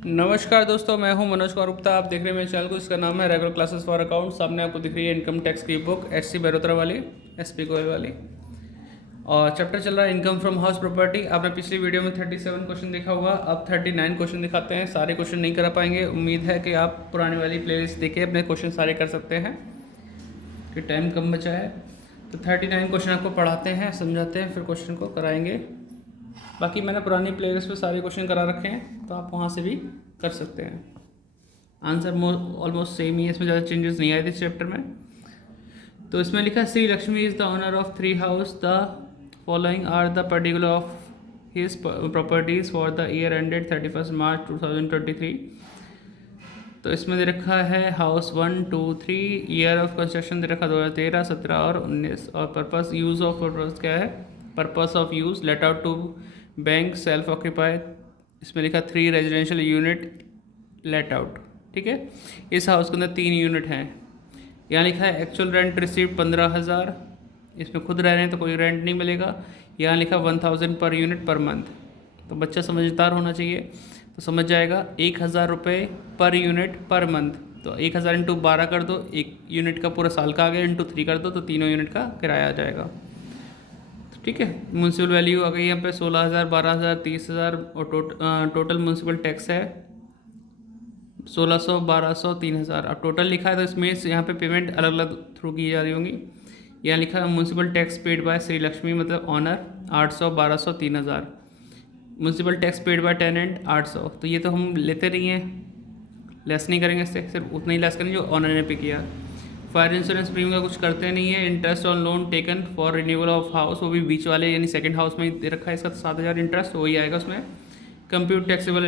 नमस्कार दोस्तों, मैं हूं मनोज कुमार गुप्ता। आप देख रहे हैं मेरे चैनल को। इसका नाम है रेगुलर क्लासेस फॉर अकाउंट। सामने आपको दिख रही है इनकम टैक्स की बुक एचसी बेरोत्रा वाली, एसपी गोयल वाली, और चैप्टर चल रहा है इनकम फ्रॉम हाउस प्रॉपर्टी। आपने पिछली वीडियो में 37 क्वेश्चन देखा होगा, अब 39 क्वेश्चन दिखाते हैं। सारे क्वेश्चन नहीं करा पाएंगे, उम्मीद है कि आप पुरानी वाली प्लेलिस्ट देखे अपने क्वेश्चन सारे कर सकते हैं कि टाइम कम बचा है। तो 39 क्वेश्चन आपको पढ़ाते हैं, समझाते हैं, फिर क्वेश्चन को कराएंगे। बाकी मैंने पुरानी प्लेलिस्ट पे सारे क्वेश्चन करा रखे हैं, तो आप वहाँ से भी कर सकते हैं। आंसर ऑलमोस्ट सेम ही है, इसमें ज़्यादा चेंजेस नहीं आए थे इस चैप्टर में। तो इसमें लिखा Shri Lakshmi is the owner of 3 house, the following are the particular of his properties for the year ended 31 March 2023। तो इसमें दे रखा है हाउस 1, 2, 3, ईयर ऑफ कंस्ट्रक्शन दे रखा 2013, 17 और 19, और पर्पस यूज़ ऑफ पर्पस क्या है, purpose of use let out to bank self occupied. इसमें लिखा 3 रेजिडेंशियल यूनिट लेट आउट। ठीक है, इस हाउस के अंदर 3 यूनिट हैं। यहाँ लिखा है एक्चुअल रेंट रिसीव 15,000, इसमें खुद रह रहे हैं तो कोई रेंट नहीं मिलेगा। यहाँ लिखा 1000 पर यूनिट पर मंथ। तो बच्चा समझदार होना चाहिए, तो समझ जाएगा 1000 रुपये पर यूनिट पर मंथ। तो 1000 इंटू 12 कर दो, एक यूनिट का पूरा साल का आ गया, इंटू 3 कर दो तो तीनों यूनिट का किराया आ जाएगा। ठीक है, म्यूनसिपल वैल्यू आ गई यहाँ पे 16,000, 12,000, 30,000, और टोटल म्यूनसिपल टैक्स है 1600, 1200, 3000। अब टोटल लिखा है तो इसमें यहाँ पे पेमेंट अलग अलग थ्रू की जा रही होंगी। यहाँ लिखा है municipal tax paid by Shri Lakshmi मतलब owner 800, 1200, 3000। Municipal tax paid by tenant 800। तो ये तो हम लेते नहीं हैं, लेस नहीं करेंगे इससे, सिर्फ उतना ही लेस करेंगे जो ऑनर ने पे किया। फायर इंश्योरेंस प्रीमियम का कुछ करते नहीं है। Interest on loan taken for renewal of house, वो भी बीच वाले यानी सेकंड हाउस में ही दे रखा है इसका 7000 इंटरेस्ट, वही आएगा उसमें। Compute taxable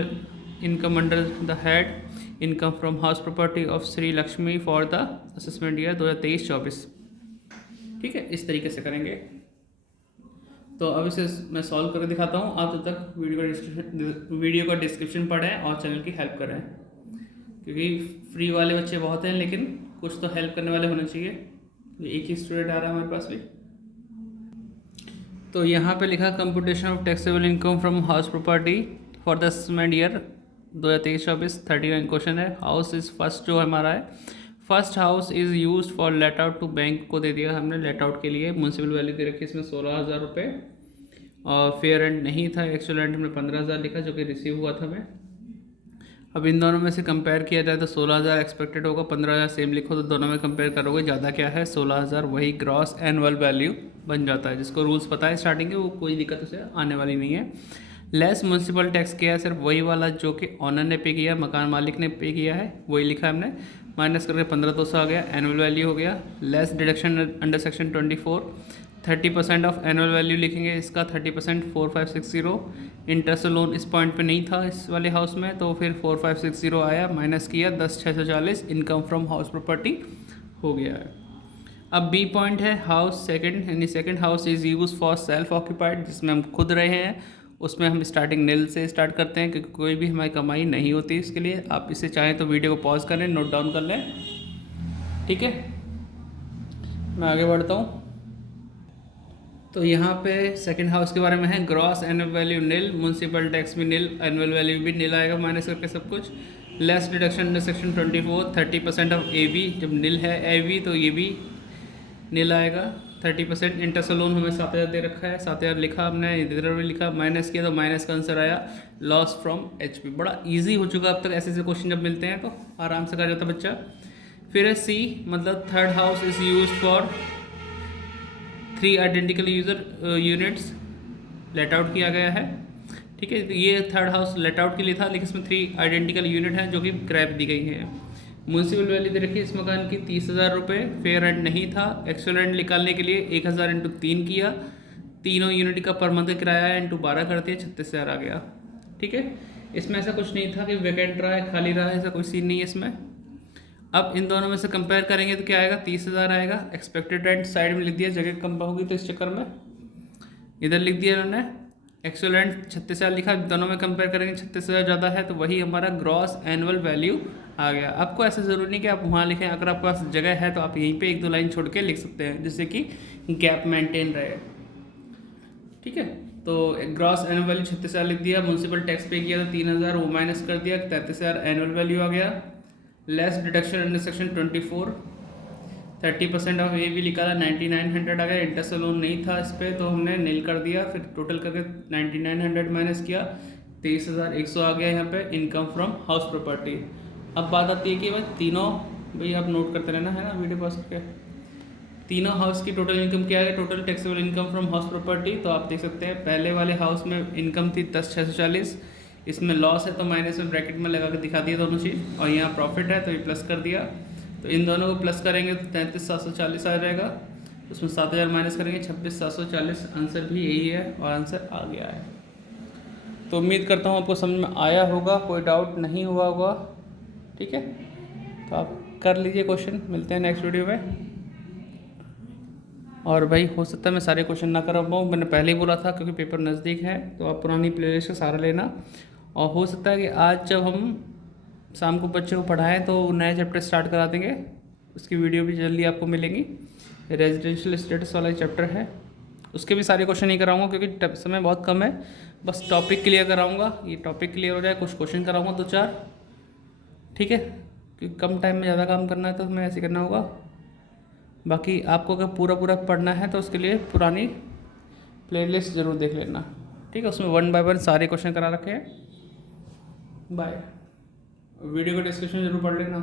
income under the head income from house property of Shri Lakshmi for the assessment year 2023-24। ठीक है, इस तरीके से करेंगे। तो अब इसे मैं सॉल्व करके दिखाता हूँ। आप तब तक वीडियो का डिस्क्रिप्शन पढ़ें और चैनल की हेल्प करें, क्योंकि फ्री वाले बच्चे बहुत हैं लेकिन कुछ तो हेल्प करने वाले होने चाहिए। एक ही स्टूडेंट आ रहा है हमारे पास भी। तो यहाँ पे लिखा computation of taxable income from house property for the assessment year 2023-24। 39 question है। हाउस इज फर्स्ट जो हमारा है, first house is use for let out to bank को दे दिया हमने लेट आउट के लिए। म्यूनसिपल वैल्यू दे रखी इसमें 16,000 रुपये, और फेयर रेंट नहीं था, एक्चुअल रेंट हमने 15,000 लिखा जो कि रिसीव हुआ था हमें। अब इन दोनों में से कंपेयर किया जाए तो 16,000 एक्सपेक्टेड होगा, 15,000 सेम लिखो तो दोनों में कंपेयर करोगे ज़्यादा क्या है, 16,000 वही ग्रॉस एनुअल वैल्यू बन जाता है। जिसको रूल्स पता है स्टार्टिंग के, वो कोई दिक्कत उसे आने वाली नहीं है। लेस म्यूनसिपल टैक्स किया है सिर्फ वही वाला जो कि ऑनर ने पे किया, मकान मालिक ने पे किया है, वही लिखा है हमने। माइनस करके 15,200 आ गया, एनुअल वैल्यू हो गया। Less deduction under section 24, 30% of annual value लिखेंगे इसका, 30% 4560। इंटरेस्ट लोन इस पॉइंट पे नहीं था इस वाले हाउस में, तो फिर 4560 आया, माइनस किया 10,640, इनकम फ्रॉम हाउस प्रॉपर्टी हो गया है। अब बी पॉइंट है हाउस सेकंड, यानी second house is use for self occupied, जिसमें हम खुद रहे हैं। उसमें हम स्टार्टिंग नील से स्टार्ट करते हैं क्योंकि कोई भी हमारी कमाई नहीं होती इसके लिए। आप इसे चाहें तो वीडियो को पॉज करें, नोट डाउन कर लें। ठीक है, मैं आगे बढ़ता हूँ। तो यहाँ पे सेकंड हाउस के बारे में है, ग्रॉस एनुअल वैल्यू नील, म्यूनसिपल टैक्स भी नील, एनुअल वैल्यू भी नील आएगा माइनस करके सब कुछ। Less deduction under section 24, 30% of A B, जब नील है ए बी तो ये भी नील आएगा। 30% इंटरेस्ट लोन हमें 7,000 दे रखा है, 7,000 लिखा हमने, इधर भी लिखा, माइनस किया तो माइनस का आंसर आया लॉस फ्रॉम एच पी। बड़ा ईजी हो चुका अब तक, ऐसे ऐसे क्वेश्चन जब मिलते हैं तो आराम से कर जाता बच्चा। फिर है सी, मतलब third house is use for 3 identical user units let out किया गया है। ठीक है, तो ये थर्ड हाउस लेट आउट के लिए था, लेकिन इसमें 3 आइडेंटिकल यूनिट हैं जो कि क्रैप दी गई हैं। म्यूनसिपल वैल्यू दे रखी है इस मकान की 30,000 रुपये, फेयर रेंट नहीं था। एक्चुअल रेंट निकालने के लिए 1000 इंटू 3 किया, तीनों यूनिट का पर मंथ किराया है, इंटू 12 कर दिया, 36,000 आ गया। ठीक है, इसमें ऐसा कुछ नहीं था कि वैकेंट रहा है, खाली रहा है, ऐसा कोई सीन नहीं है इसमें। अब इन दोनों में से कंपेयर करेंगे तो क्या आएगा, 30,000 आएगा। एक्सपेक्टेड रेंट साइड में लिख दिया, जगह कम होगी तो इस चक्कर में इधर लिख दिया इन्होंने। एक्चुअल रेंट 36,000 लिखा, दोनों में कंपेयर करेंगे 36,000 ज़्यादा है, तो वही हमारा ग्रॉस एनुअल वैल्यू आ गया। आपको ऐसा ज़रूरी नहीं कि आप वहाँ लिखें, अगर आपके पास जगह है तो आप यहीं पे 1-2 लाइन छोड़ के लिख सकते हैं, जिससे कि गैप मेंटेन रहे। ठीक है, तो ग्रॉस एनुअल वैल्यू 36,000 लिख दिया, म्यूनसिपल टैक्स पे किया तो 3,000, वो माइनस कर दिया, 33,000 एनुअल वैल्यू आ गया। Less deduction under section 24, 30% of A भी लिखा था, 9900 आ गया। इंटरेस्ट लोन नहीं था इस पर तो हमने नील कर दिया, फिर टोटल करके 9900 माइनस किया, 23,100 आ गया यहाँ पे इनकम फ्रॉम हाउस प्रॉपर्टी। अब बात आती है कि भाई तीनों, भाई आप नोट करते रहना है ना वीडियो पॉज करके, तीनों हाउस की टोटल इनकम क्या है, total taxable income from house property. तो आप देख सकते हैं पहले वाले हाउस में इनकम थी 10,640, इसमें लॉस है तो माइनस में ब्रैकेट में लगा के दिखा दिया दोनों चीज़, और यहाँ प्रॉफिट है तो ये प्लस कर दिया। तो इन दोनों को प्लस करेंगे तो 33,740 आ जाएगा, उसमें 7,000 माइनस करेंगे 26,740, आंसर भी यही है और आंसर आ गया है। तो उम्मीद करता हूँ आपको समझ में आया होगा, कोई डाउट नहीं हुआ होगा, ठीक है। तो आप कर लीजिए क्वेश्चन, मिलते हैं नेक्स्ट वीडियो में। और भाई हो सकता है मैं सारे क्वेश्चन ना कर पाऊँ, मैंने पहले ही बोला था क्योंकि पेपर नज़दीक है, तो आप पुरानी प्लेलिस्ट का सहारा लेना। और हो सकता है कि आज जब हम शाम को बच्चे को पढ़ाएं तो नए चैप्टर स्टार्ट करा देंगे, उसकी वीडियो भी जल्दी आपको मिलेंगी। रेजिडेंशियल स्टेटस वाला चैप्टर है, उसके भी सारे क्वेश्चन नहीं कराऊंगा क्योंकि समय बहुत कम है, बस टॉपिक क्लियर कराऊंगा। ये टॉपिक क्लियर हो जाए, कुछ क्वेश्चन कराऊंगा 2-4, ठीक है, क्योंकि कम टाइम में ज़्यादा काम करना है तो हमें ऐसे करना होगा। बाकी आपको अगर पूरा पूरा पढ़ना है तो उसके लिए पुरानी प्लेलिस्ट ज़रूर देख लेना, ठीक है, उसमें 1 बाय 1 सारे क्वेश्चन करा रखे हैं। बाय। वीडियो का डिस्क्रिप्शन ज़रूर पढ़ लेना।